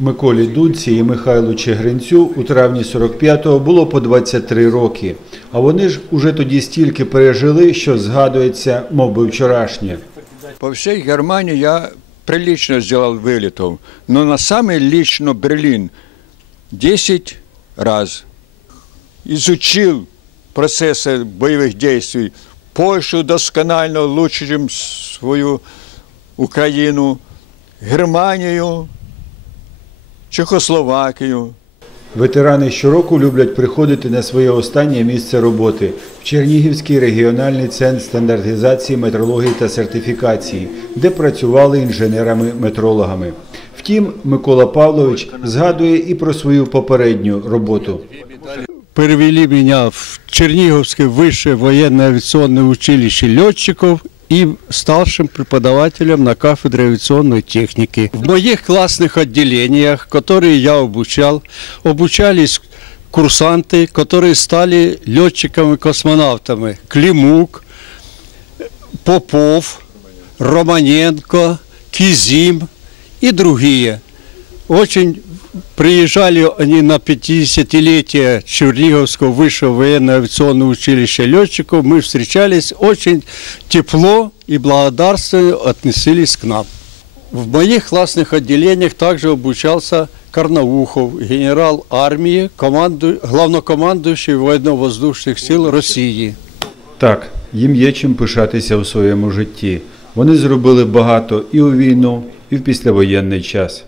Миколі Дудці і Михайлу Чегринцю у травні 45-го було по 23 роки. А вони ж уже тоді стільки пережили, що згадується, мов би вчорашнє. По всей Германии я прилично сделал вылетов, но на самый лично Берлин 10 раз изучил процессы боевых действий. Польшу досконально лучше, чем свою Украину, Германию, Чехословакию. Ветерани щороку люблять приходити на своє останнє місце роботи в Чернігівський регіональний центр стандартизації метрології та сертифікації, де працювали інженерами-метрологами. Втім, Микола Павлович згадує і про свою попередню роботу. перевели меня в Черниговское высшее военно-авиационное училище летчиков и старшим преподавателем на кафедре авиационной техники. В моих классных отделениях, которые я обучал, обучались курсанты, которые стали летчиками-космонавтами. Климук, Попов, Романенко, Кизим и другие. Очень приезжали они на 50-летие Черниговского высшего военно-авиационного училища летчиков. Мы встречались очень тепло и благодарственно относились к нам. В моих классных отделениях также обучался Карнаухов, генерал армии, команду, главнокомандующий военно-воздушных сил России. Так, їм є чим пишатися у своєму житті. Вони зробили багато і у війну, і в післявоєнний час.